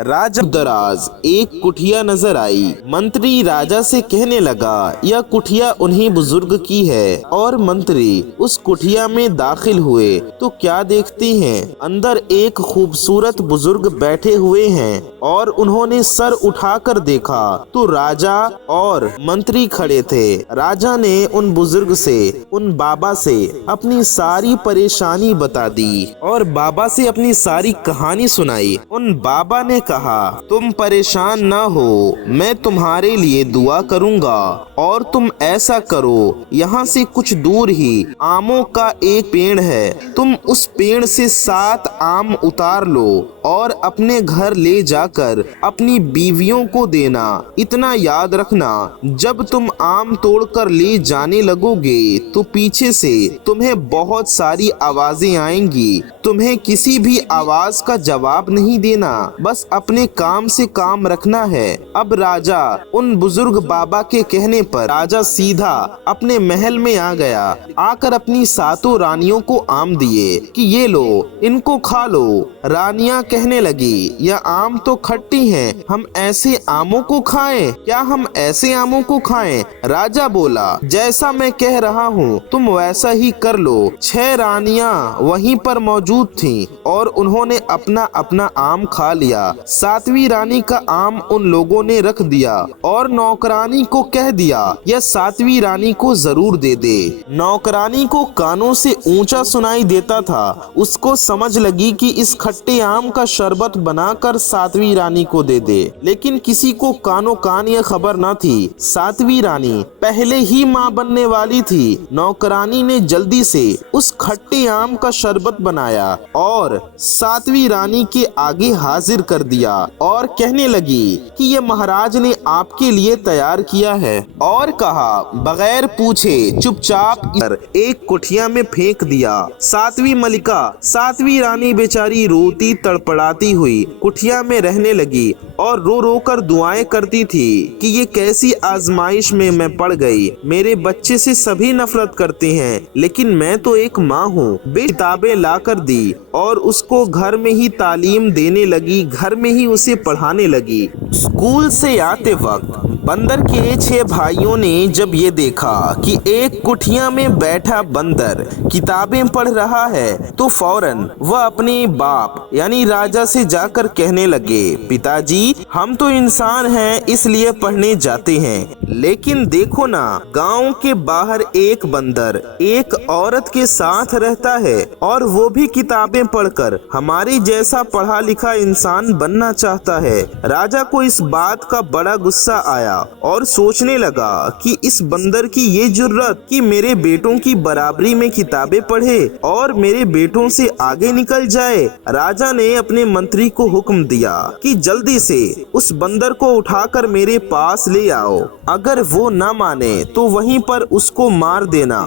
राजा दराज एक कुटिया नजर आई। मंत्री राजा से कहने लगा, यह कुटिया उन्हीं बुजुर्ग की है। और मंत्री उस कुटिया में दाखिल हुए तो क्या देखते हैं, अंदर एक खूबसूरत बुजुर्ग बैठे हुए हैं। और उन्होंने सर उठाकर देखा तो राजा और मंत्री खड़े थे। राजा ने उन बुजुर्ग से, उन बाबा से अपनी सारी परेशानी बता दी और बाबा से अपनी सारी कहानी सुनाई। उन बाबा ने कहा, तुम परेशान ना हो, मैं तुम्हारे लिए दुआ करूंगा। और तुम ऐसा करो, यहाँ से कुछ दूर ही आमों का एक पेड़ है, तुम उस पेड़ से 7 आम उतार लो और अपने घर ले जाकर अपनी बीवियों को देना। इतना याद रखना, जब तुम आम तोड़कर ले जाने लगोगे तो पीछे से तुम्हें बहुत सारी आवाजें आएंगी। तुम्हें किसी भी आवाज का जवाब नहीं देना, बस अपने काम से काम रखना है। अब राजा उन बुजुर्ग बाबा के कहने पर राजा सीधा अपने महल में आ गया। आकर अपनी 7 रानियों को आम दिए कि ये लो, इनको खा लो। रानियां कहने लगी, यह आम तो खट्टी हैं, हम ऐसे आमों को खाएं? क्या हम ऐसे आमों को खाएं? राजा बोला, जैसा मैं कह रहा हूँ तुम वैसा ही कर लो। 6 रानियां वहीं पर मौजूद थीं और उन्होंने अपना अपना आम खा लिया। 7वीं रानी का आम उन लोगों ने रख दिया और नौकरानी को कह दिया, यह 7वीं रानी को जरूर दे दे। नौकरानी को कानों से ऊंचा सुनाई देता था। उसको समझ लगी कि इस खट्टे आम का शरबत बनाकर 7वीं रानी को दे दे, लेकिन किसी को कानों कान यह खबर न थी। 7वीं रानी पहले ही माँ बनने वाली थी। नौकरानी ने जल्दी से उस खट्टे आम का शरबत बनाया और 7वीं रानी के आगे हाजिर कर दिया और कहने लगी कि ये महाराज ने आपके लिए तैयार किया है। और कहा, बगैर पूछे चुपचाप एक कुटिया में फेंक दिया। 7वीं मलिका, 7वीं रानी बेचारी रोती तड़पड़ाती हुई कुटिया में रहने लगी और रो रो कर दुआएं करती थी कि ये कैसी आजमाइश में मैं पड़ गई। मेरे बच्चे से सभी नफरत करते हैं, लेकिन मैं तो एक माँ हूँ। किताबें ला कर दी और उसको घर में ही तालीम देने लगी, घर में ही उसे पढ़ाने लगी। स्कूल से आते वक्त बंदर के 6 भाइयों ने जब ये देखा कि एक कुटिया में बैठा बंदर किताबें पढ़ रहा है तो फौरन वह अपने बाप यानी राजा से जाकर कहने लगे, पिताजी हम तो इंसान हैं इसलिए पढ़ने जाते हैं, लेकिन देखो ना, गांव के बाहर एक बंदर एक औरत के साथ रहता है और वो भी किताबें पढ़कर हमारे जैसा पढ़ा लिखा इंसान बनना चाहता है। राजा को इस बात का बड़ा गुस्सा आया और सोचने लगा कि इस बंदर की ये जुर्रत कि मेरे बेटों की बराबरी में किताबें पढ़े और मेरे बेटों से आगे निकल जाए। राजा ने अपने मंत्री को हुक्म दिया कि जल्दी से उस बंदर को उठाकर मेरे पास ले आओ। अगर वो न माने तो वहीं पर उसको मार देना।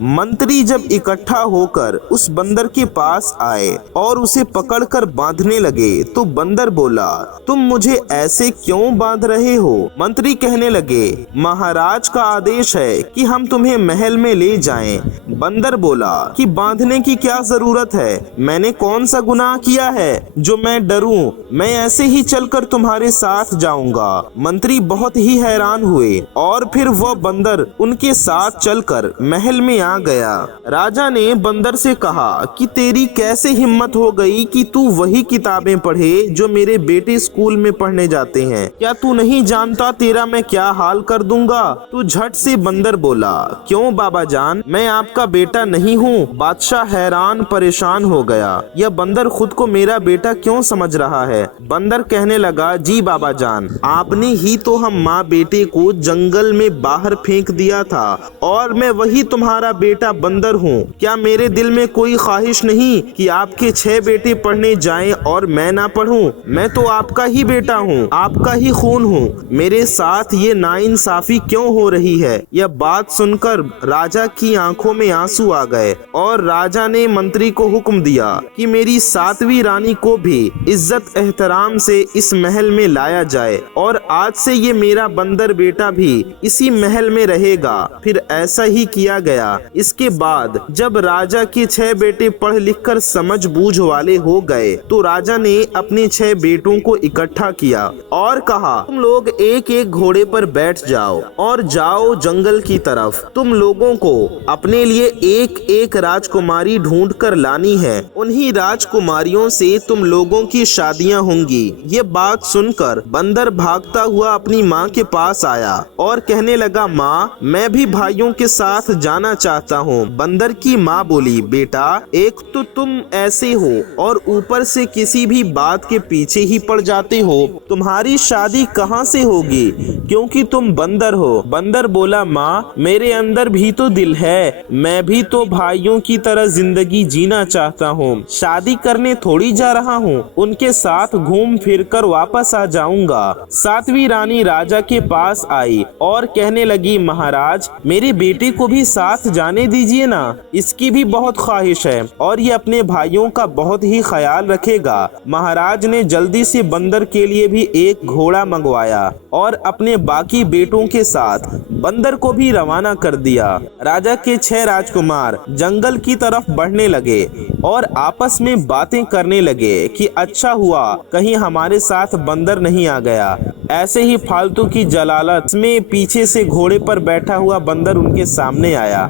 मंत्री जब इकट्ठा होकर उस बंदर के पास आए और उसे पकड़कर बांधने लगे तो बंदर बोला, तुम मुझे ऐसे क्यों बांध रहे हो? मंत्री कहने लगे, महाराज का आदेश है कि हम तुम्हें महल में ले जाएं। बंदर बोला कि बांधने की क्या जरूरत है? मैंने कौन सा गुनाह किया है जो मैं डरूं? मैं ऐसे ही चलकर तुम्हारे साथ जाऊंगा। मंत्री बहुत ही हैरान हुए और फिर वह बंदर उनके साथ चलकर महल में आ गया। राजा ने बंदर से कहा कि तेरी कैसे हिम्मत हो गई कि तू वही किताबें पढ़े जो मेरे बेटे स्कूल में पढ़ने जाते हैं? क्या तू नहीं जानता तेरा मैं क्या हाल कर दूंगा? तू झट से बंदर बोला, क्यों बाबा जान, मैं आपका बेटा नहीं हूँ। बादशाह हैरान परेशान हो गया, यह बंदर खुद को मेरा बेटा क्यों समझ रहा है? बंदर कहने लगा, जी बाबा जान, आपने ही तो हम माँ बेटे को जंगल में बाहर फेंक दिया था और मैं वही तुम्हारा बेटा बंदर हूँ। क्या मेरे दिल में कोई ख्वाहिश नहीं कि आपके 6 बेटे पढ़ने जाएं और मैं ना पढ़ूं? मैं तो आपका ही बेटा हूँ, आपका ही खून हूँ। मेरे साथ ये नाइंसाफी क्यों हो रही है? यह बात सुनकर राजा की आंखों में आंसू आ गए और राजा ने मंत्री को हुक्म दिया कि मेरी 7वीं रानी को भी इज्जत एहतराम से इस महल में लाया जाए और आज से ये मेरा बंदर बेटा भी इसी महल में रहेगा। फिर ऐसा ही किया गया। इसके बाद जब राजा के 6 बेटे पढ़ लिख कर समझ बूझ वाले हो गए तो राजा ने अपने 6 बेटों को इकट्ठा किया और कहा, तुम लोग एक एक घोड़े पर बैठ जाओ और जाओ जंगल की तरफ। तुम लोगों को अपने लिए एक एक राजकुमारी ढूंढ कर लानी है। उन्हीं राजकुमारियों से तुम लोगों की शादियां होंगी। ये बात सुनकर बंदर भागता हुआ अपनी माँ के पास आया और कहने लगा, माँ मैं भी भाइयों के साथ जाना चाहता हूँ। बंदर की माँ बोली, बेटा एक तो तुम ऐसे हो और ऊपर से किसी भी बात के पीछे ही पड़ जाते हो। तुम्हारी शादी कहाँ से होगी क्योंकि तुम बंदर हो। बंदर बोला, माँ मेरे अंदर भी तो दिल है, मैं भी तो भाइयों की तरह जिंदगी जीना चाहता हूँ। शादी करने थोड़ी जा रहा हूँ, उनके साथ घूम फिर कर वापस आ जाऊंगा। 7वीं रानी राजा के पास आई और कहने लगी, महाराज मेरे बेटे को भी साथ जाने दीजिए ना, इसकी भी बहुत ख्वाहिश है और ये अपने भाइयों का बहुत ही ख्याल रखेगा। महाराज ने जल्दी से बंदर के लिए भी एक घोड़ा मंगवाया और अपने बाकी बेटों के साथ बंदर को भी रवाना कर दिया। राजा के 6 राजकुमार जंगल की तरफ बढ़ने लगे और आपस में बातें करने लगे कि अच्छा हुआ कहीं हमारे साथ बंदर नहीं आ गया। ऐसे ही फालतू की जलालत में पीछे से घोड़े पर बैठा हुआ बंदर उनके सामने आया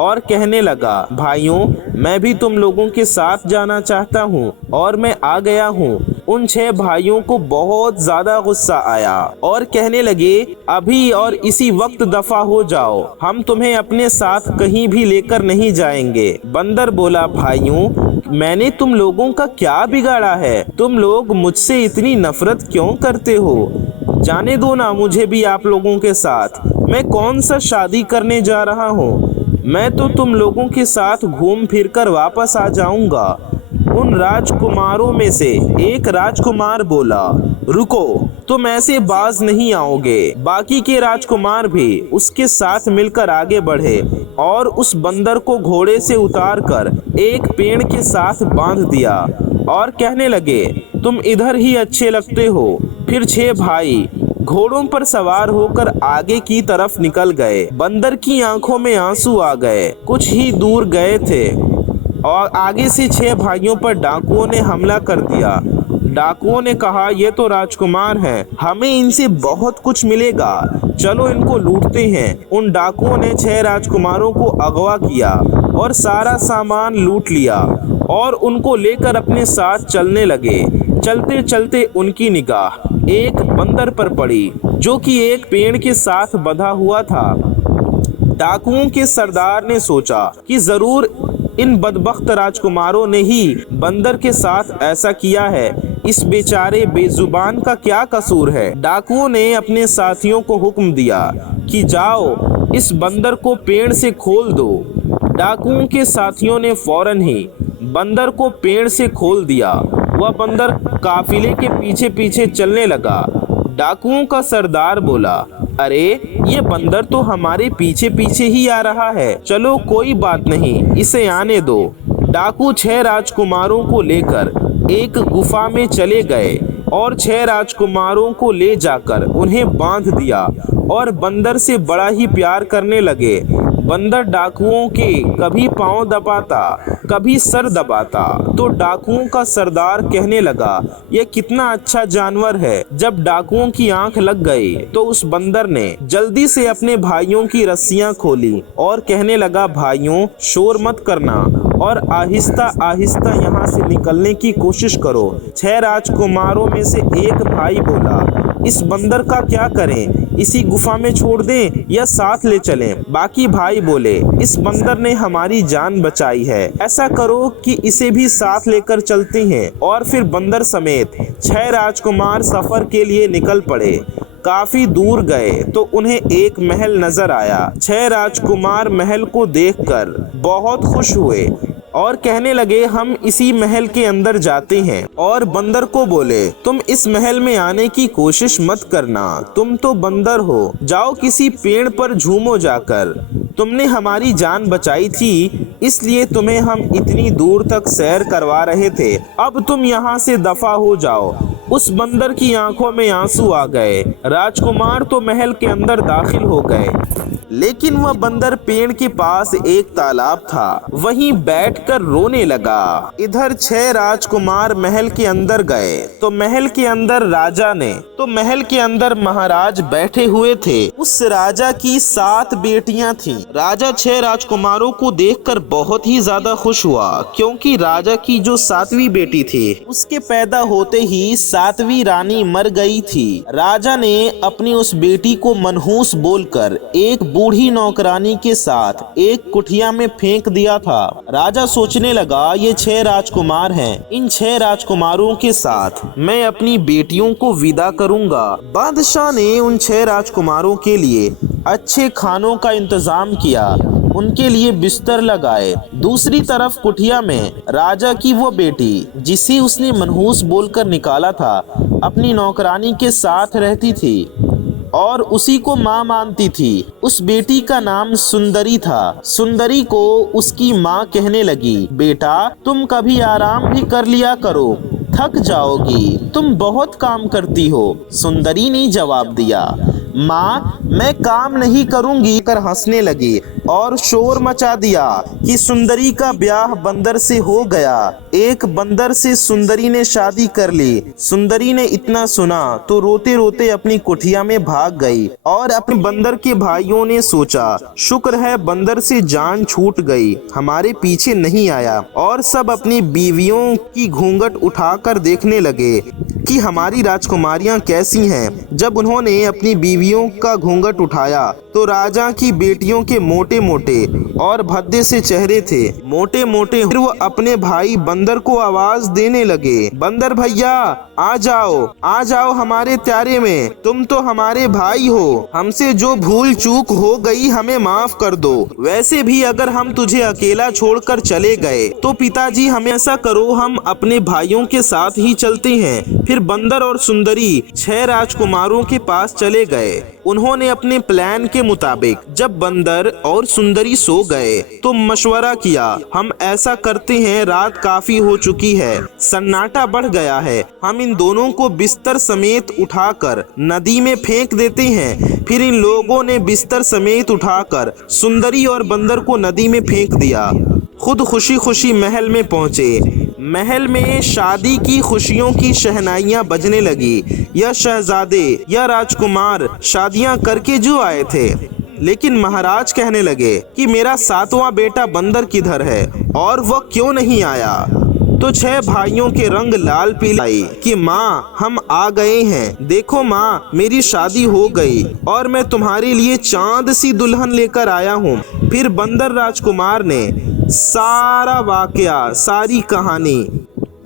और कहने लगा, भाइयों मैं भी तुम लोगों के साथ जाना चाहता हूँ और मैं आ गया हूँ। उन 6 भाइयों को बहुत ज्यादा गुस्सा आया और कहने लगे, अभी और इसी वक्त दफा हो जाओ, हम तुम्हें अपने साथ कहीं भी लेकर नहीं जाएंगे। बंदर बोला, भाइयों मैंने तुम लोगों का क्या बिगाड़ा है, तुम लोग मुझसे इतनी नफरत क्यों करते हो। जाने दो ना मुझे भी आप लोगों के साथ, मैं कौन सा शादी करने जा रहा हूँ, मैं तो तुम लोगों के साथ घूम फिर कर वापस आ जाऊंगा। उन राजकुमारों में से एक राजकुमार बोला, रुको तुम ऐसे बाज नहीं आओगे। बाकी के राजकुमार भी उसके साथ मिलकर आगे बढ़े और उस बंदर को घोड़े से उतारकर एक पेड़ के साथ बांध दिया और कहने लगे, तुम इधर ही अच्छे लगते हो। फिर 6 भाई घोड़ों पर सवार होकर आगे की तरफ निकल गए। बंदर की आंखों में आंसू आ गए। कुछ ही दूर गए थे और आगे से 6 भाइयों पर डाकुओं ने हमला कर दिया। डाकुओं ने कहा, ये तो राजकुमार हैं, हमें इनसे बहुत कुछ मिलेगा, चलो इनको लूटते हैं। उन डाकुओं ने 6 राजकुमारों को अगवा किया और सारा सामान लूट लिया और उनको लेकर अपने साथ चलने लगे। चलते चलते उनकी निगाह एक बंदर पर पड़ी जो कि एक पेड़ के साथ बंधा हुआ था। डाकुओं के सरदार ने सोचा कि जरूर इन बदबख्त राजकुमारों ने ही बंदर के साथ ऐसा किया है, इस बेचारे बेजुबान का क्या कसूर है। डाकुओं ने अपने साथियों को हुक्म दिया कि जाओ इस बंदर को पेड़ से खोल दो। डाकुओं के साथियों ने फौरन ही बंदर को पेड़ से खोल दिया। वह बंदर काफिले के पीछे पीछे चलने लगा। डाकुओं का सरदार बोला, अरे ये बंदर तो हमारे पीछे पीछे ही आ रहा है, चलो कोई बात नहीं, इसे आने दो। डाकू 6 राजकुमारों को लेकर एक गुफा में चले गए और 6 राजकुमारों को ले जाकर उन्हें बांध दिया और बंदर से बड़ा ही प्यार करने लगे। बंदर डाकुओं के कभी पांव दबाता कभी सर दबाता तो डाकुओं का सरदार कहने लगा, यह कितना अच्छा जानवर है। जब डाकुओं की आंख लग गई तो उस बंदर ने जल्दी से अपने भाइयों की रस्सियां खोली और कहने लगा, भाइयों शोर मत करना और आहिस्ता आहिस्ता यहाँ से निकलने की कोशिश करो। 6 राजकुमारों में से एक भाई बोला, इस बंदर का क्या करें, इसी गुफा में छोड़ दें या साथ ले चलें। बाकी भाई बोले, इस बंदर ने हमारी जान बचाई है, ऐसा करो कि इसे भी साथ लेकर चलते हैं। और फिर बंदर समेत 6 राजकुमार सफर के लिए निकल पड़े। काफी दूर गए तो उन्हें एक महल नजर आया। 6 राजकुमार महल को देखकर बहुत खुश हुए और कहने लगे, हम इसी महल के अंदर जाते हैं। और बंदर को बोले, तुम इस महल में आने की कोशिश मत करना, तुम तो बंदर हो, जाओ किसी पेड़ पर झूमो जाकर। तुमने हमारी जान बचाई थी, इसलिए तुम्हें हम इतनी दूर तक सैर करवा रहे थे, अब तुम यहाँ से दफा हो जाओ। उस बंदर की आंखों में आंसू आ गए। राजकुमार तो महल के अंदर दाखिल हो गए, लेकिन वह बंदर पेड़ के पास एक तालाब था, वहीं बैठकर रोने लगा। इधर 6 राजकुमार महल के अंदर गए तो महल के अंदर महाराज बैठे हुए थे। उस राजा की 7 बेटियां थीं। राजा 6 राजकुमारों को देखकर बहुत ही ज्यादा खुश हुआ, क्योंकि राजा की जो 7वीं बेटी थी उसके पैदा होते ही 7वीं रानी मर गई थी। राजा ने अपनी उस बेटी को मनहूस बोलकर एक बूढ़ी नौकरानी के साथ एक कुटिया में फेंक दिया था। राजा सोचने लगा, ये 6 राजकुमार हैं, इन 6 राजकुमारों के साथ मैं अपनी बेटियों को विदा करूंगा। बादशाह ने उन 6 राजकुमारों के लिए अच्छे खानों का इंतजाम किया, उनके लिए बिस्तर लगाए। दूसरी तरफ कुटिया में राजा की वो बेटी, जिसे उसने मनहूस बोलकर निकाला था, अपनी नौकरानी के साथ रहती थी और उसी को माँ मानती थी। उस बेटी का नाम सुंदरी था। सुंदरी को उसकी माँ कहने लगी, बेटा तुम कभी आराम भी कर लिया करो, थक जाओगी, तुम बहुत काम करती हो। सुंदरी ने जवाब दिया, माँ मैं काम नहीं करूंगी कर हंसने लगी और शोर मचा दिया कि सुंदरी का ब्याह बंदर से हो गया। एक बंदर से सुंदरी ने शादी कर ली। सुंदरी ने इतना सुना तो रोते रोते अपनी कुटिया में भाग गई और अपने बंदर के भाइयों ने सोचा, शुक्र है बंदर से जान छूट गई, हमारे पीछे नहीं आया। और सब अपनी बीवियों की घूंघट उठाकर देखने लगे कि हमारी राजकुमारियां कैसी हैं। जब उन्होंने अपनी बीवियों का घूंघट उठाया तो राजा की बेटियों के मोटे मोटे और भद्दे से चेहरे थे, मोटे मोटे। फिर वो अपने भाई बंदर को आवाज देने लगे, बंदर भैया आ जाओ हमारे त्यारे में, तुम तो हमारे भाई हो, हमसे जो भूल चूक हो गई हमें माफ कर दो। वैसे भी अगर हम तुझे अकेला छोड़कर चले गए तो पिताजी हमें ऐसा करो, हम अपने भाइयों के साथ ही चलते हैं। फिर बंदर और सुंदरी 6 राजकुमारों के पास चले गए। उन्होंने अपने प्लान के मुताबिक जब बंदर और सुंदरी सो गए तो मशवरा किया, हम ऐसा करते हैं, रात काफी हो चुकी है, सन्नाटा बढ़ गया है, हम इन दोनों को बिस्तर समेत उठाकर नदी में फेंक देते हैं। फिर इन लोगों ने बिस्तर समेत उठाकर सुंदरी और बंदर को नदी में फेंक दिया। खुद खुशी खुशी महल में पहुंचे। महल में शादी की खुशियों की शहनाइयां बजने लगी। यह शहजादे या राजकुमार शादियां करके जो आए थे, लेकिन महाराज कहने लगे कि मेरा 7वां बेटा बंदर किधर है और वह क्यों नहीं आया। तो 6 भाइयों के रंग लाल पीले आई कि माँ हम आ गए हैं, देखो माँ मेरी शादी हो गई और मैं तुम्हारे लिए चांद सी दुल्हन लेकर आया हूँ। फिर बंदर राजकुमार ने सारा वाकया, सारी कहानी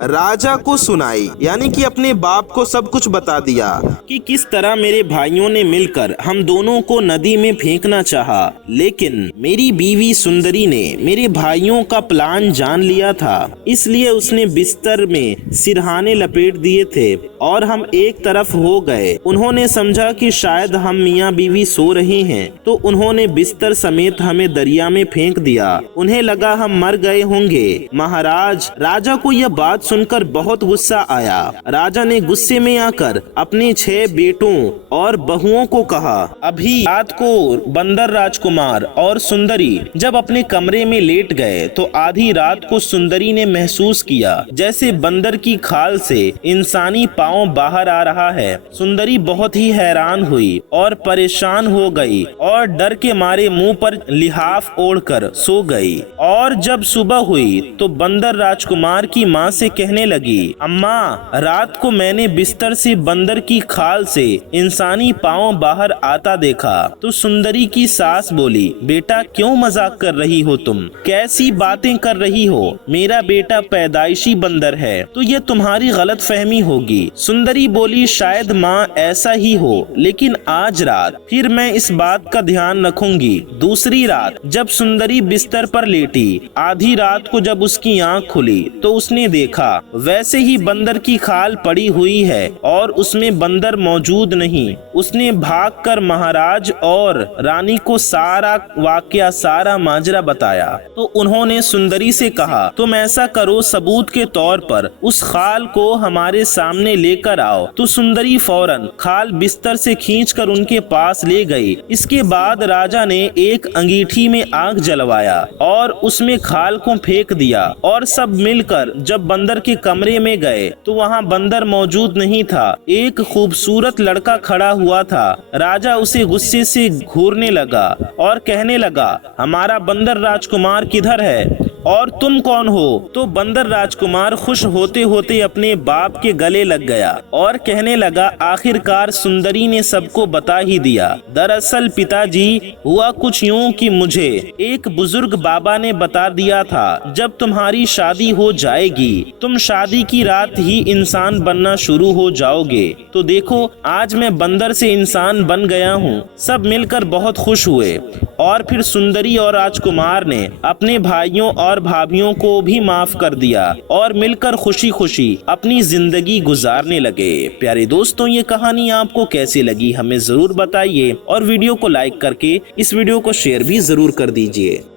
राजा को सुनाई, यानी कि अपने बाप को सब कुछ बता दिया कि किस तरह मेरे भाइयों ने मिलकर हम दोनों को नदी में फेंकना चाहा, लेकिन मेरी बीवी सुंदरी ने मेरे भाइयों का प्लान जान लिया था, इसलिए उसने बिस्तर में सिरहाने लपेट दिए थे और हम एक तरफ हो गए। उन्होंने समझा कि शायद हम मियाँ बीवी सो रहे हैं, तो उन्होंने बिस्तर समेत हमें दरिया में फेंक दिया। उन्हें लगा हम मर गए होंगे। राजा को यह बात सुनकर बहुत गुस्सा आया। राजा ने गुस्से में आकर अपने 6 बेटों और बहुओं को कहा, अभी रात को बंदर राजकुमार और सुंदरी जब अपने कमरे में लेट गए तो आधी रात को सुंदरी ने महसूस किया जैसे बंदर की खाल से इंसानी पाँव बाहर आ रहा है। सुंदरी बहुत ही हैरान हुई और परेशान हो गई और डर के मारे मुंह पर लिहाफ ओढ़कर सो गई। और जब सुबह हुई तो बंदर राजकुमार की माँ से कहने लगी, अम्मा रात को मैंने बिस्तर से बंदर की खाल से इंसानी पाँव बाहर आता देखा। तो सुंदरी की सास बोली, बेटा क्यों मजाक कर रही हो तुम, कैसी बातें कर रही हो, मेरा बेटा पैदाइशी बंदर है, तो ये तुम्हारी गलत फहमी होगी। सुंदरी बोली, शायद माँ ऐसा ही हो, लेकिन आज रात फिर मैं इस बात का ध्यान रखूंगी। दूसरी रात जब सुंदरी बिस्तर पर लेटी, आधी रात को जब उसकी आँख खुली तो उसने देखा वैसे ही बंदर की खाल पड़ी हुई है और उसमें बंदर मौजूद नहीं। उसने भागकर महाराज और रानी को सारा वाकया, सारा माजरा बताया। तो उन्होंने सुंदरी से कहा, तुम ऐसा करो, सबूत के तौर पर उस खाल को हमारे सामने लेकर आओ। तो सुंदरी फौरन खाल बिस्तर से खींचकर उनके पास ले गई। इसके बाद राजा ने एक अंगीठी में आग जलवाया और उसमें खाल को फेंक दिया और सब मिलकर जब बंदर के कमरे में गए तो वहाँ बंदर मौजूद नहीं था। एक खूबसूरत लड़का खड़ा हुआ था। राजा उसे गुस्से से घूरने लगा और कहने लगा, हमारा बंदर राजकुमार किधर है और तुम कौन हो? तो बंदर राजकुमार खुश होते होते अपने बाप के गले लग गया और कहने लगा, आखिरकार सुंदरी ने सबको बता ही दिया। दरअसल पिताजी, हुआ कुछ यूं कि मुझे एक बुजुर्ग बाबा ने बता दिया था, जब तुम्हारी शादी हो जाएगी तुम शादी की रात ही इंसान बनना शुरू हो जाओगे। तो देखो, आज मैं बंदर से इंसान बन गया हूँ। सब मिलकर बहुत खुश हुए और फिर सुंदरी और राजकुमार ने अपने भाइयों और भाभियों को भी माफ कर दिया और मिलकर खुशी खुशी अपनी जिंदगी गुजारने लगे। प्यारे दोस्तों, ये कहानी आपको कैसी लगी हमें जरूर बताइए और वीडियो को लाइक करके इस वीडियो को शेयर भी जरूर कर दीजिए।